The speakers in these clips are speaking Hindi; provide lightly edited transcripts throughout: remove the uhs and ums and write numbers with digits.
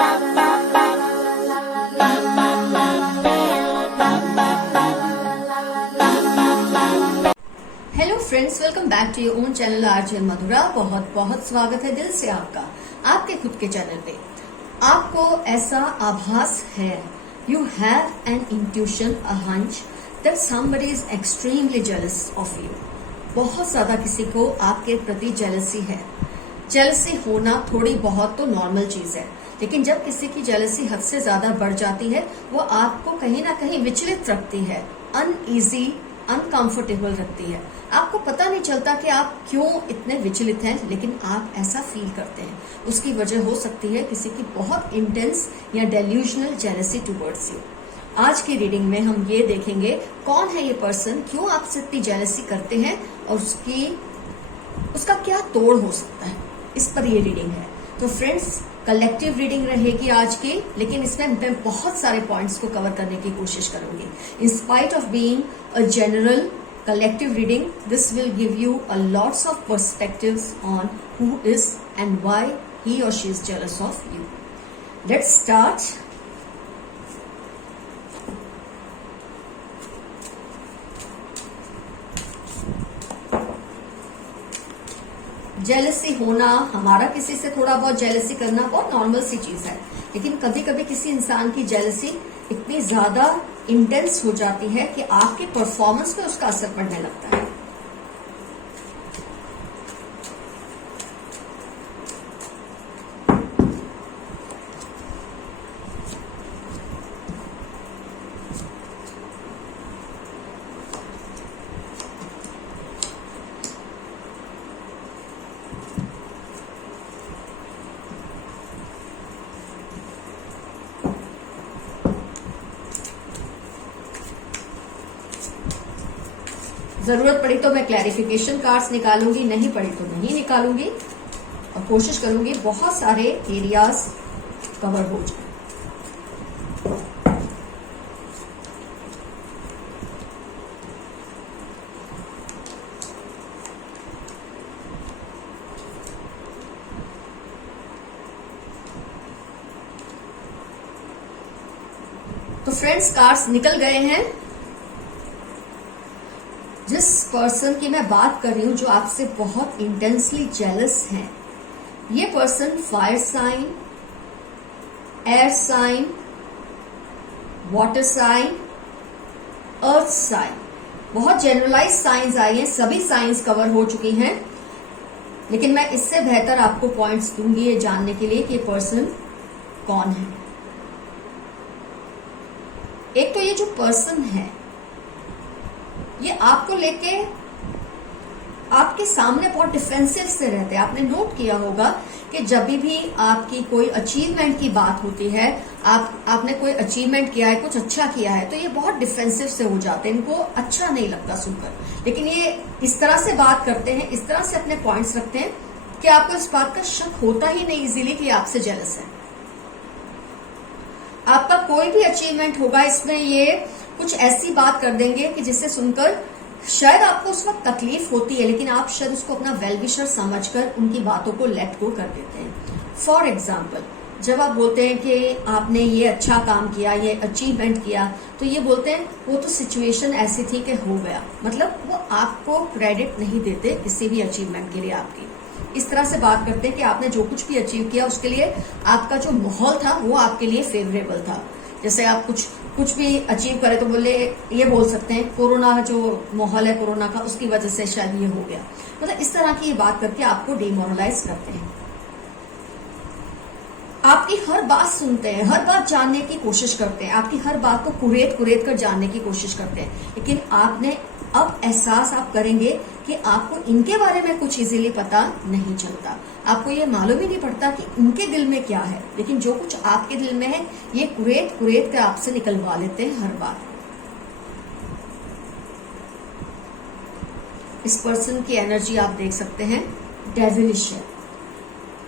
Hello friends, welcome back to your own channel RJ Madhura. बहुत बहुत स्वागत है दिल से आपका आपके खुद के चैनल पे। आपको ऐसा आभास है, you have an intuition, a hunch that somebody is extremely jealous of you. बहुत ज्यादा किसी को आपके प्रति जेलसी है। जेलसी होना थोड़ी बहुत तो नॉर्मल चीज है, लेकिन जब किसी की जेलसी हद से ज्यादा बढ़ जाती है, वो आपको कहीं ना कहीं विचलित रखती है, अनईजी, अनकंफर्टेबल रखती है। आपको पता नहीं चलता कि आप क्यों इतने विचलित हैं, लेकिन आप ऐसा फील करते हैं। उसकी वजह हो सकती है किसी की बहुत इंटेंस या डेल्यूजनल जेलसी टुवर्ड्स यू। आज की रीडिंग में हम ये देखेंगे कौन है ये पर्सन, क्यों आपसे इतनी जेलसी करते हैं और उसका क्या तोड़ हो सकता है, इस पर ये रीडिंग है। तो फ्रेंड्स, कलेक्टिव रीडिंग रहेगी आज की, लेकिन इसमें मैं बहुत सारे पॉइंट्स को कवर करने की कोशिश करूंगी। In spite of being a general collective reading, this will give you a lots of perspectives on who is and why he or she is jealous of you. Let's start. Jealousy होना, हमारा किसी से थोड़ा बहुत जेलसी करना बहुत नॉर्मल सी चीज है, लेकिन कभी कभी किसी इंसान की जेलसी इतनी ज्यादा इंटेंस हो जाती है कि आपके परफॉर्मेंस पे उसका असर पड़ने लगता है। जरूरत पड़ी तो मैं क्लैरिफिकेशन कार्ड्स निकालूंगी, नहीं पड़ी तो नहीं निकालूंगी, और कोशिश करूंगी बहुत सारे एरियाज कवर हो जाए। तो फ्रेंड्स, कार्ड्स निकल गए हैं। जिस पर्सन की मैं बात कर रही हूं, जो आपसे बहुत इंटेंसली जेलस है, ये person fire sign, air sign, water sign, earth sign, बहुत जनरलाइज साइंस आई हैं, सभी साइंस कवर हो चुकी हैं, लेकिन मैं इससे बेहतर आपको पॉइंट्स दूंगी ये जानने के लिए कि ये पर्सन कौन है। एक तो ये जो पर्सन है, ये आपको लेके आपके सामने बहुत डिफेंसिव से रहते हैं। आपने नोट किया होगा कि जब भी आपकी कोई अचीवमेंट की बात होती है, आपने कोई अचीवमेंट किया है, कुछ अच्छा किया है, तो ये बहुत डिफेंसिव से हो जाते हैं, इनको अच्छा नहीं लगता सुनकर। लेकिन ये इस तरह से बात करते हैं, इस तरह से अपने पॉइंट्स रखते हैं कि आपको इस बात का शक होता ही नहीं इजीली कि आपसे जेलस है। आपका कोई भी अचीवमेंट होगा, इसमें ये कुछ ऐसी बात कर देंगे कि जिसे सुनकर शायद आपको उस वक्त तकलीफ होती है, लेकिन आप शायद उसको अपना वेल विशर समझकर उनकी बातों को लेट गो कर देते हैं। फॉर एग्जाम्पल, जब आप बोलते हैं कि आपने ये अच्छा काम किया, ये अचीवमेंट किया, तो ये बोलते हैं वो तो सिचुएशन ऐसी थी कि हो गया। मतलब वो आपको क्रेडिट नहीं देते किसी भी अचीवमेंट के लिए आपकी। इस तरह से बात करते हैं कि आपने जो कुछ भी अचीव किया उसके लिए आपका जो माहौल था वो आपके लिए फेवरेबल था। जैसे आप कुछ भी अचीव करे तो ये बोल सकते हैं कोरोना, जो माहौल है कोरोना का, उसकी वजह से शायद ये हो गया। मतलब इस तरह की ये बात करके आपको डिमोरलाइज करते हैं। आपकी हर बात सुनते हैं, हर बात जानने की कोशिश करते हैं, आपकी हर बात को कुरेद कर जानने की कोशिश करते हैं, लेकिन आपने अब एहसास आप करेंगे कि आपको इनके बारे में कुछ इजीली पता नहीं चलता। आपको ये मालूम ही नहीं पड़ता कि उनके दिल में क्या है, लेकिन जो कुछ आपके दिल में है ये कुरेद कर आपसे निकलवा लेते हैं हर बार। इस पर्सन की एनर्जी आप देख सकते हैं, डेविलिश है।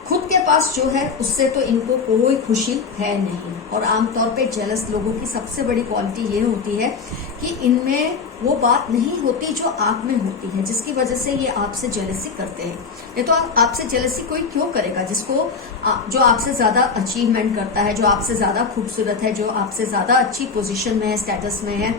खुद के पास जो है उससे तो इनको कोई खुशी है नहीं, और आमतौर पे जेलस लोगों की सबसे बड़ी क्वालिटी ये होती है कि इनमें वो बात नहीं होती जो आप में होती है, जिसकी वजह से ये आपसे जेलसी करते हैं। नहीं तो आपसे जेलसी कोई क्यों करेगा, जो आपसे ज्यादा अचीवमेंट करता है, जो आपसे ज्यादा खूबसूरत है, जो आपसे ज्यादा अच्छी पोजीशन में है, स्टेटस में है,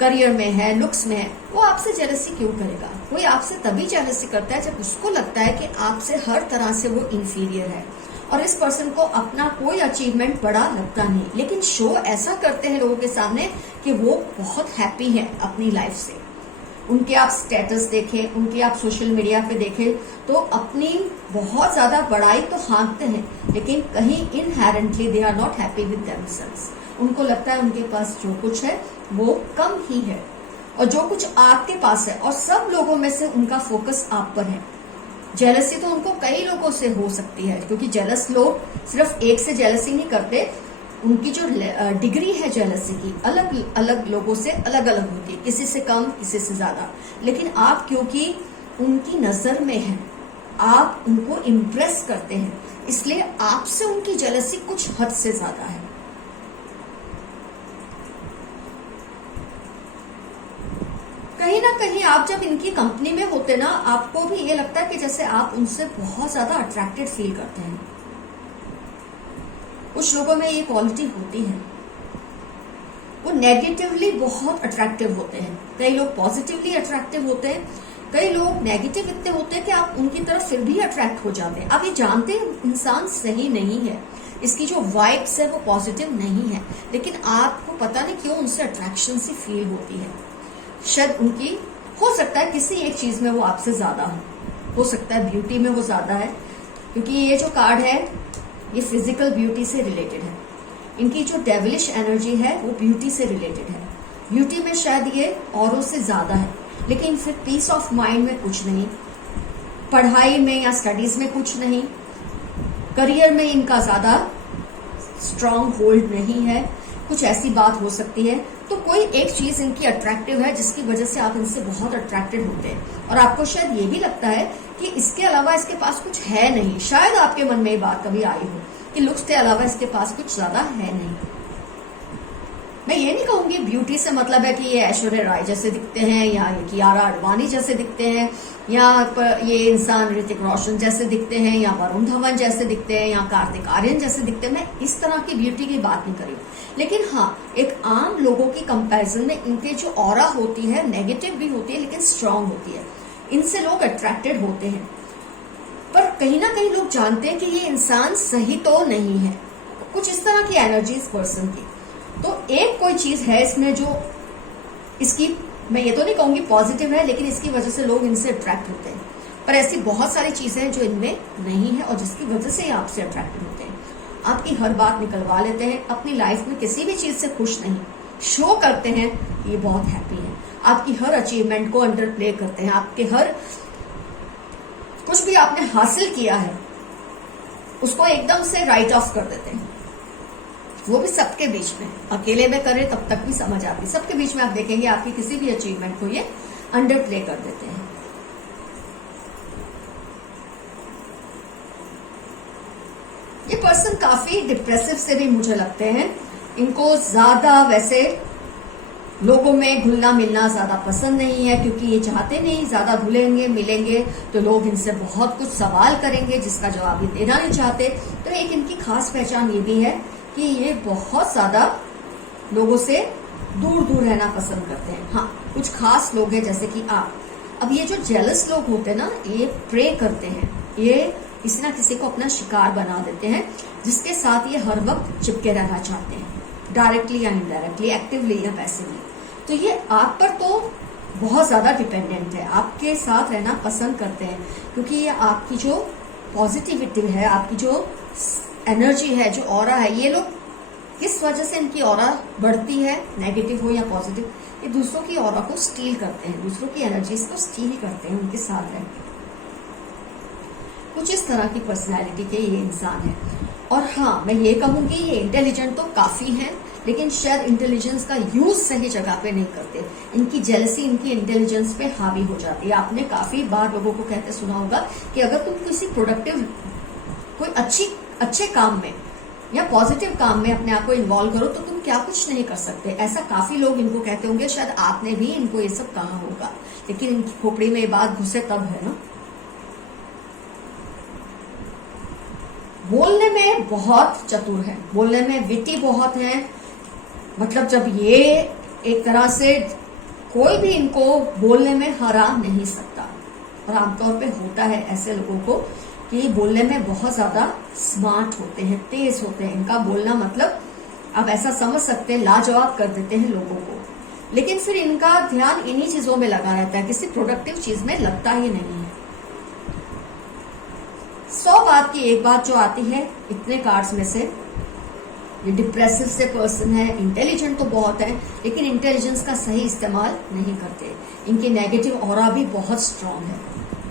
करियर में है, लुक्स में है, वो आपसे जेलसी क्यों करेगा। कोई आपसे तभी जेलसी करता है जब उसको लगता है कि आपसे हर तरह से वो इंफीरियर है और इस पर्सन को अपना कोई अचीवमेंट बड़ा लगता नहीं, लेकिन शो ऐसा करते हैं लोगों के सामने कि वो बहुत हैप्पी है अपनी लाइफ से। उनके आप स्टेटस देखें, उनके आप सोशल मीडिया पे देखें तो अपनी बहुत ज्यादा बड़ाई तो हाँकते हैं, लेकिन कहीं inherently they are not happy with themselves. उनको लगता है उनके पास जो कुछ है वो कम ही है और जो कुछ आपके पास है, और सब लोगों में से उनका फोकस आप पर है। जेलसी तो उनको कई लोगों से हो सकती है, क्योंकि जेलस लोग सिर्फ एक से जेलसी नहीं करते, उनकी जो डिग्री है जेलसी की अलग अलग लोगों से अलग अलग होती है, किसी से कम, किसी से ज्यादा। लेकिन आप क्योंकि उनकी नजर में है, आप उनको इम्प्रेस करते हैं, इसलिए आपसे उनकी जेलसी कुछ हद से ज्यादा है। कहीं ना कहीं आप जब इनकी कंपनी में होते ना, आपको भी ये लगता है कि जैसे आप उनसे बहुत ज्यादा अट्रैक्टेड फील करते हैं। कुछ लोगों में ये क्वालिटी होती है, वो नेगेटिवली बहुत अट्रैक्टिव होते हैं, कई लोग पॉजिटिवली अट्रैक्टिव होते हैं, कई लोग नेगेटिव इतने होते हैं कि आप उनकी तरफ फिर भी अट्रैक्ट हो जाते हैं। आप ये जानते हैं इंसान सही नहीं है, इसकी जो वाइब्स है वो पॉजिटिव नहीं है, लेकिन आपको पता नहीं क्यों उनसे अट्रैक्शन सी फील होती है। शायद उनकी हो सकता है किसी एक चीज में वो आपसे ज्यादा हो सकता है ब्यूटी में वो ज्यादा है, क्योंकि ये जो कार्ड है ये फिजिकल ब्यूटी से रिलेटेड है। इनकी जो डेविलिश एनर्जी है वो ब्यूटी से रिलेटेड है। ब्यूटी में शायद ये औरों से ज्यादा है, लेकिन फिर पीस ऑफ माइंड में कुछ नहीं, पढ़ाई में या स्टडीज में कुछ नहीं, करियर में इनका ज्यादा स्ट्रांग होल्ड नहीं है। कुछ ऐसी बात हो सकती है, तो कोई एक चीज इनकी अट्रैक्टिव है जिसकी वजह से आप इनसे बहुत अट्रैक्टेड होते हैं, और आपको शायद ये भी लगता है कि इसके अलावा इसके पास कुछ है नहीं। शायद आपके मन में ये बात कभी आई हो कि लुक्स के अलावा इसके पास कुछ ज्यादा है नहीं। मैं ये नहीं कहूंगी ब्यूटी से मतलब है कि ये ऐश्वर्या राय जैसे दिखते हैं, या ये कियारा आडवाणी जैसे दिखते हैं, या ये इंसान ऋतिक रोशन जैसे दिखते हैं, या वरुण धवन जैसे दिखते हैं, या कार्तिक आर्यन जैसे दिखते हैं। मैं इस तरह की ब्यूटी की बात नहीं कर रही, लेकिन हाँ, एक आम लोगों की कंपैरिजन में इनके जो ऑरा होती है नेगेटिव भी होती है लेकिन स्ट्रांग होती है, इनसे लोग अट्रैक्टेड होते हैं। पर कहीं ना कहीं लोग जानते हैं कि ये इंसान सही तो नहीं है, कुछ इस तरह की एनर्जी इस पर्सन की। तो एक कोई चीज है इसमें जो इसकी, मैं ये तो नहीं कहूंगी पॉजिटिव है, लेकिन इसकी वजह से लोग इनसे अट्रैक्ट होते हैं। पर ऐसी बहुत सारी चीजें हैं जो इनमें नहीं है और जिसकी वजह से आपसे अट्रैक्टेड होते हैं। आपकी हर बात निकलवा लेते हैं, अपनी लाइफ में किसी भी चीज से खुश नहीं, शो करते हैं ये बहुत हैप्पी है, आपकी हर अचीवमेंट को अंडर प्ले करते हैं, आपके हर कुछ भी आपने हासिल किया है उसको एकदम से राइट ऑफ कर देते हैं, वो भी सबके बीच में। अकेले में करें तब तक भी समझ आती, सबके बीच में आप देखेंगे आपकी किसी भी अचीवमेंट को ये अंडर प्ले कर देते हैं। ये पर्सन काफी डिप्रेसिव से भी मुझे लगते हैं, इनको ज्यादा वैसे लोगों में घुलना मिलना ज्यादा पसंद नहीं है, क्योंकि ये चाहते नहीं ज्यादा घुलेंगे मिलेंगे तो लोग इनसे बहुत कुछ सवाल करेंगे जिसका जवाब ये देना नहीं चाहते। तो एक इनकी खास पहचान ये भी है कि ये बहुत ज्यादा लोगों से दूर दूर रहना पसंद करते हैं। हाँ, कुछ खास लोग हैं जैसे कि आप। अब ये जो जेलस लोग होते हैं ना, ये प्रे करते हैं, ये किसी ना किसी को अपना शिकार बना देते हैं जिसके साथ ये हर वक्त चिपके रहना चाहते हैं, डायरेक्टली या इनडायरेक्टली, एक्टिवली या पैसिवली। तो ये आप पर तो बहुत ज्यादा डिपेंडेंट है, आपके साथ रहना पसंद करते हैं, क्योंकि ये आपकी जो पॉजिटिविटी है, आपकी जो एनर्जी है, जो ऑरा है, ये लोग किस वजह से इनकी ऑरा बढ़ती है, नेगेटिव हो या पॉजिटिव, ये दूसरों की ऑरा को स्टील करते हैं, दूसरों की एनर्जीज को स्टील करते हैं उनके साथ रहकर। कुछ इस तरह की पर्सनैलिटी के ये इंसान है। और हाँ, मैं ये कहूंगी ये इंटेलिजेंट तो काफी हैं, लेकिन शायद इंटेलिजेंस का यूज सही जगह पे नहीं करते। इनकी जेलसी इनकी इंटेलिजेंस पे हावी हो जाती है। आपने काफी बार लोगों को कहते सुना होगा कि अगर तुम किसी प्रोडक्टिव, कोई अच्छे काम में या पॉजिटिव काम में अपने आप को इन्वॉल्व करो तो तुम क्या कुछ नहीं कर सकते। ऐसा काफी लोग इनको कहते होंगे, शायद आपने भी इनको ये सब कहा होगा, लेकिन इनकी खोपड़ी में ये बात घुसे तब है ना। बोलने में बहुत चतुर है, बोलने में विटी बहुत है। मतलब जब ये एक तरह से कोई भी इनको बोलने में हरा नहीं सकता। और आमतौर पे होता है ऐसे लोगों को कि बोलने में बहुत ज्यादा स्मार्ट होते हैं, तेज होते हैं। इनका बोलना मतलब आप ऐसा समझ सकते हैं लाजवाब कर देते हैं लोगों को। लेकिन फिर इनका ध्यान इन्हीं चीजों में लगा रहता है, किसी प्रोडक्टिव चीज में लगता ही नहीं है। 100 बात की एक बात जो आती है इतने कार्ड्स में से, ये डिप्रेसिव से पर्सन है, इंटेलिजेंट तो बहुत है लेकिन इंटेलिजेंस का सही इस्तेमाल नहीं करते। इनकी नेगेटिव ऑरा भी बहुत स्ट्रांग है,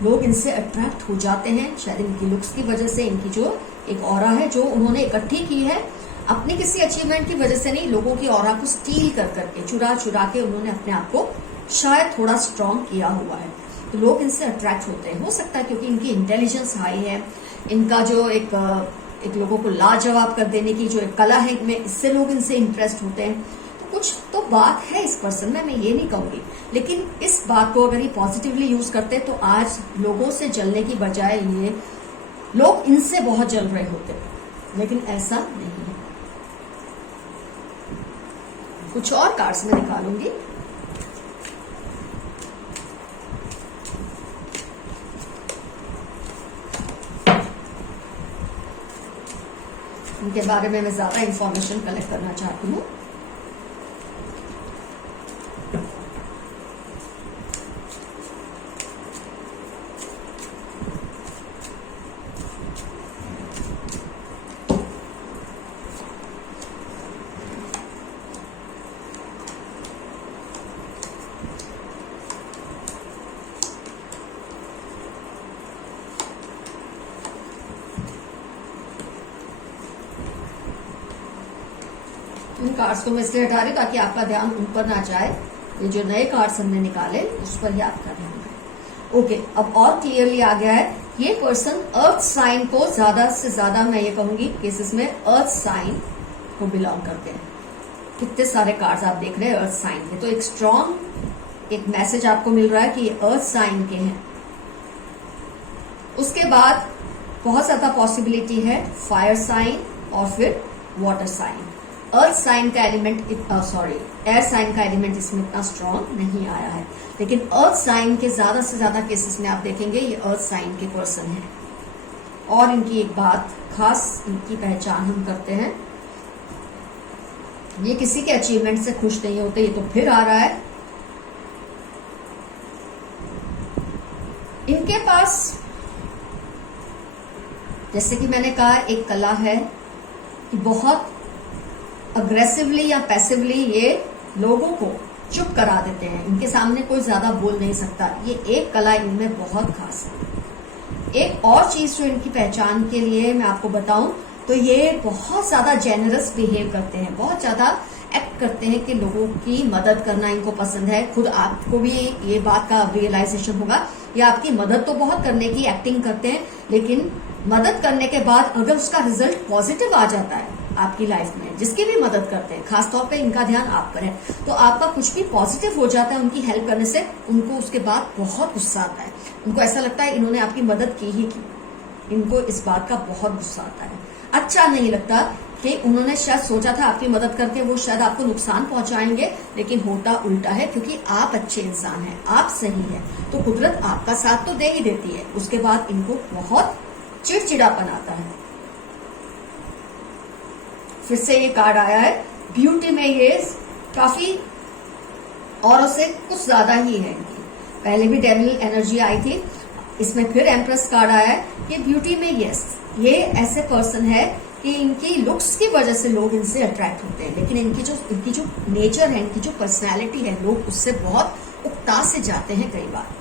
लोग इनसे अट्रैक्ट हो जाते हैं, शायद इनकी लुक्स की वजह से। इनकी जो एक ऑरा है जो उन्होंने इकट्ठी की है अपनी किसी अचीवमेंट की वजह से नहीं, लोगों की ऑरा को स्टील कर करके, चुरा चुरा के उन्होंने अपने आप को शायद थोड़ा स्ट्रांग किया हुआ है, तो लोग इनसे अट्रैक्ट होते हैं। हो सकता है क्योंकि इनकी इंटेलिजेंस हाई है, इनका जो एक लोगों को लाजवाब कर देने की जो एक कला है इनमें, इससे लोग इनसे इंटरेस्ट होते हैं। तो कुछ तो बात है इस पर्सन में, मैं ये नहीं कहूंगी, लेकिन इस बात को अगर ये पॉजिटिवली यूज करते तो आज लोगों से जलने की बजाय ये लोग इनसे बहुत जल रहे होते, लेकिन ऐसा नहीं है। कुछ और कार्ड्स में निकालूंगी। इनके बारे में मैं ज्यादा इंफॉर्मेशन कलेक्ट करना चाहती हूँ। इन कार्ड्स को मैं इसलिए हटा रही हूँ ताकि आपका ध्यान ऊपर ना जाए। ये जो नए कार्ड्स हमने निकाले उस पर ही आपका ध्यान है। ओके, अब और क्लियरली आ गया है। ये पर्सन अर्थ साइन को ज्यादा से ज्यादा, मैं ये कहूंगी केसेस में अर्थ साइन को बिलोंग करते हैं। कितने सारे कार्ड्स आप देख रहे हैं अर्थ साइन के, तो एक स्ट्रॉन्ग एक मैसेज आपको मिल रहा है कि ये अर्थ साइन के हैं। उसके बाद बहुत ज्यादा पॉसिबिलिटी है फायर साइन और फिर वाटर साइन। अर्थ साइन का एलिमेंट, सॉरी एयर साइन का एलिमेंट इसमें इतना स्ट्रांग नहीं आया है, लेकिन अर्थ साइन के ज्यादा से ज्यादा केसेस में आप देखेंगे ये अर्थ साइन के पर्सन हैं। और इनकी एक बात खास, इनकी पहचान हम करते हैं, ये किसी के अचीवमेंट से खुश नहीं होते। ये तो फिर आ रहा है। इनके पास जैसे कि मैंने कहा एक कला है कि बहुत अग्रेसिवली या पैसिवली ये लोगों को चुप करा देते हैं। इनके सामने कोई ज्यादा बोल नहीं सकता। ये एक कला इनमें बहुत खास है। एक और चीज जो इनकी पहचान के लिए मैं आपको बताऊं तो ये बहुत ज्यादा जेनरस बिहेव करते हैं, बहुत ज्यादा एक्ट करते हैं कि लोगों की मदद करना इनको पसंद है। खुद आपको भी ये बात का रियलाइजेशन होगा, ये आपकी मदद तो बहुत करने की एक्टिंग करते हैं, लेकिन मदद करने के बाद अगर उसका रिजल्ट पॉजिटिव आ जाता है आपकी लाइफ में, जिसकी भी मदद करते हैं, खासतौर पे इनका ध्यान आप पर है, तो आपका कुछ भी पॉजिटिव हो जाता है उनकी हेल्प करने से, उनको उसके बाद बहुत गुस्सा आता है। उनको ऐसा लगता है इन्होंने आपकी मदद की ही की। इनको इस बात का बहुत गुस्सा आता है। अच्छा नहीं लगता कि उन्होंने शायद सोचा था आपकी मदद करके वो शायद आपको नुकसान पहुंचाएंगे, लेकिन होता उल्टा है, क्योंकि आप अच्छे इंसान हैं, आप सही है, तो कुदरत आपका साथ तो दे ही देती है। उसके बाद इनको बहुत चिड़चिड़ापन आता है। फिर से ये कार्ड आया है ब्यूटी में, ये काफी औरों से कुछ ज्यादा ही है इनकी। पहले भी डेविल एनर्जी आई थी, इसमें फिर एम्प्रेस कार्ड आया है। ये ब्यूटी में यस, ये ऐसे पर्सन है कि इनकी लुक्स की वजह से लोग इनसे अट्रैक्ट होते हैं, लेकिन इनकी जो नेचर है, इनकी जो पर्सनैलिटी है, लोग उससे बहुत उकता से जाते हैं। कई बार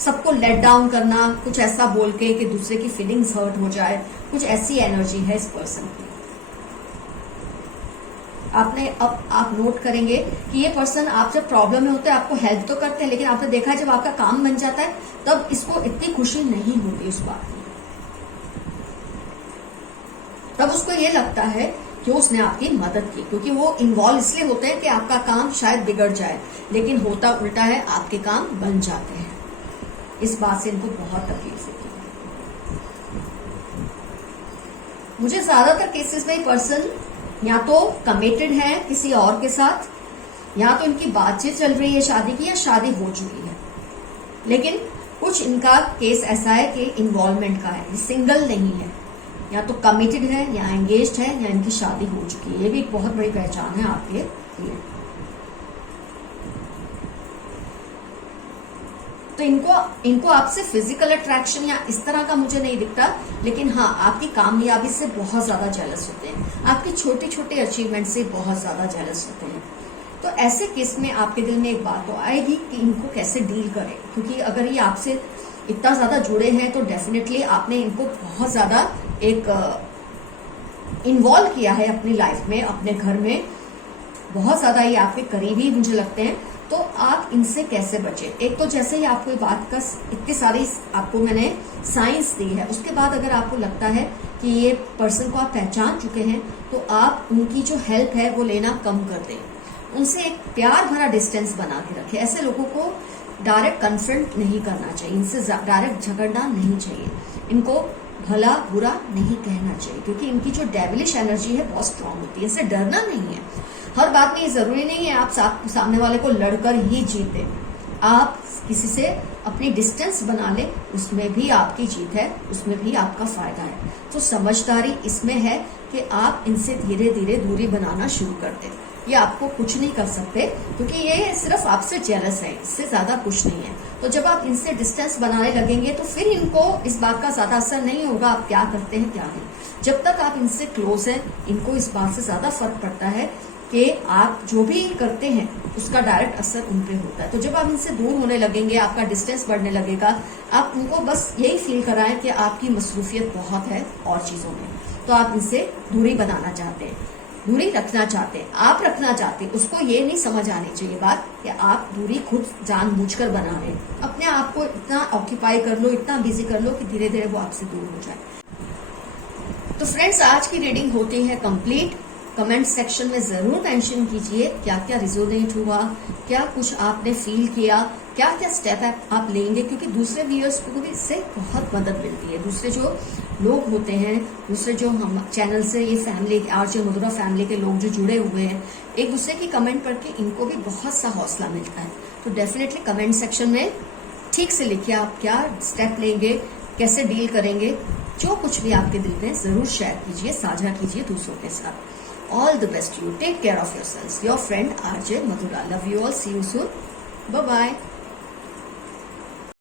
सबको लेट डाउन करना, कुछ ऐसा बोल के कि दूसरे की फीलिंग्स हर्ट हो जाए, कुछ ऐसी एनर्जी है इस पर्सन की। अब आप नोट करेंगे कि ये पर्सन आप जब प्रॉब्लम में होते हैं आपको हेल्प तो करते हैं, लेकिन आपने देखा है जब आपका काम बन जाता है तब इसको इतनी खुशी नहीं होती उस बात में। तब उसको ये लगता है कि उसने आपकी मदद की, क्योंकि वो इन्वॉल्व इसलिए होते हैं कि आपका काम शायद बिगड़ जाए, लेकिन होता उल्टा है, आपके काम बन जाते हैं। इस बात से इनको बहुत तकलीफ होती है। मुझे ज्यादातर केसेस में पर्सन या तो कमिटेड है किसी और के साथ, या तो इनकी बातचीत चल रही है शादी की, या शादी हो चुकी है। लेकिन कुछ इनका केस ऐसा है कि इन्वॉल्वमेंट का है, सिंगल नहीं है, या तो कमिटेड है, या एंगेज्ड है, या इनकी शादी हो चुकी है। ये भी एक बहुत बड़ी पहचान है आपके लिए। तो इनको आपसे फिजिकल अट्रैक्शन या इस तरह का मुझे नहीं दिखता, लेकिन हाँ, आपकी कामयाबी से बहुत ज्यादा जेलस होते हैं, आपकी छोटे छोटे अचीवमेंट से बहुत ज्यादा जेलस होते हैं। तो ऐसे केस में आपके दिल में एक बात तो आएगी कि इनको कैसे डील करें, क्योंकि अगर ये आपसे इतना ज्यादा जुड़े हैं तो डेफिनेटली आपने इनको बहुत ज्यादा एक इन्वॉल्व किया है अपनी लाइफ में, अपने घर में बहुत ज्यादा ये आपके करीबी मुझे लगते हैं। तो आप इनसे कैसे बचें? एक तो जैसे ही आपको ये बात का इतनी सारी आपको मैंने साइंस दी है, उसके बाद अगर आपको लगता है कि ये पर्सन को आप पहचान चुके हैं, तो आप उनकी जो हेल्प है वो लेना कम कर दें, उनसे एक प्यार भरा डिस्टेंस बना के रखें। ऐसे लोगों को डायरेक्ट कन्फ्रंट नहीं करना चाहिए, इनसे डायरेक्ट झगड़ना नहीं चाहिए, इनको भला बुरा नहीं कहना चाहिए, क्योंकि इनकी जो डेविलिश एनर्जी है बहुत स्ट्रांग होती है। इससे डरना नहीं है। हर बात में ये जरूरी नहीं है आप सामने वाले को लड़कर ही जीते, आप किसी से अपनी डिस्टेंस बना ले, उसमें भी आपकी जीत है, उसमें भी आपका फायदा है। तो समझदारी इसमें है कि आप इनसे धीरे धीरे दूरी बनाना शुरू कर दें। ये आपको कुछ नहीं कर सकते, क्योंकि ये सिर्फ आपसे जेलस है, इससे ज्यादा कुछ नहीं है। तो जब आप इनसे डिस्टेंस बनाने लगेंगे तो फिर इनको इस बात का ज्यादा असर नहीं होगा आप क्या करते हैं क्या नहीं। जब तक आप इनसे क्लोज हैं, इनको इस बात से ज्यादा फर्क पड़ता है कि आप जो भी करते हैं उसका डायरेक्ट असर उन पे होता है। तो जब आप इनसे दूर होने लगेंगे, आपका डिस्टेंस बढ़ने लगेगा, आप उनको बस यही फील कराएं कि आपकी मसरूफियत बहुत है और चीजों में, तो आप इनसे दूरी बनाना चाहते हैं, दूरी रखना चाहते हैं, आप रखना चाहते हैं। उसको ये नहीं समझ आनी चाहिए बात कि आप दूरी खुद जानबूझकर बना रहे हैं। अपने आप को इतना ऑक्यूपाई कर लो, इतना बिजी कर लो कि धीरे धीरे वो आपसे दूर हो जाए। तो फ्रेंड्स, आज की रीडिंग होती है कंप्लीट। कमेंट सेक्शन में जरूर मेंशन कीजिए क्या क्या रिजोनेट हुआ, क्या कुछ आपने फील किया, क्या क्या स्टेप आप लेंगे, क्योंकि दूसरे व्यूअर्स को भी इससे बहुत मदद मिलती है। दूसरे जो लोग होते हैं, दूसरे जो हम चैनल से ये फैमिली आरजे मधुरा फैमिली के लोग जो जुड़े हुए हैं, एक दूसरे की कमेंट पढ़ के इनको भी बहुत सा हौसला मिलता है। तो डेफिनेटली कमेंट सेक्शन में ठीक से लिखिए आप क्या स्टेप लेंगे, कैसे डील करेंगे, जो कुछ भी आपके दिल में जरूर शेयर कीजिए, साझा कीजिए दूसरों के साथ। All the best to you. Take care of yourselves. Your friend RJ Madhura. Love you all. See you soon. Bye bye.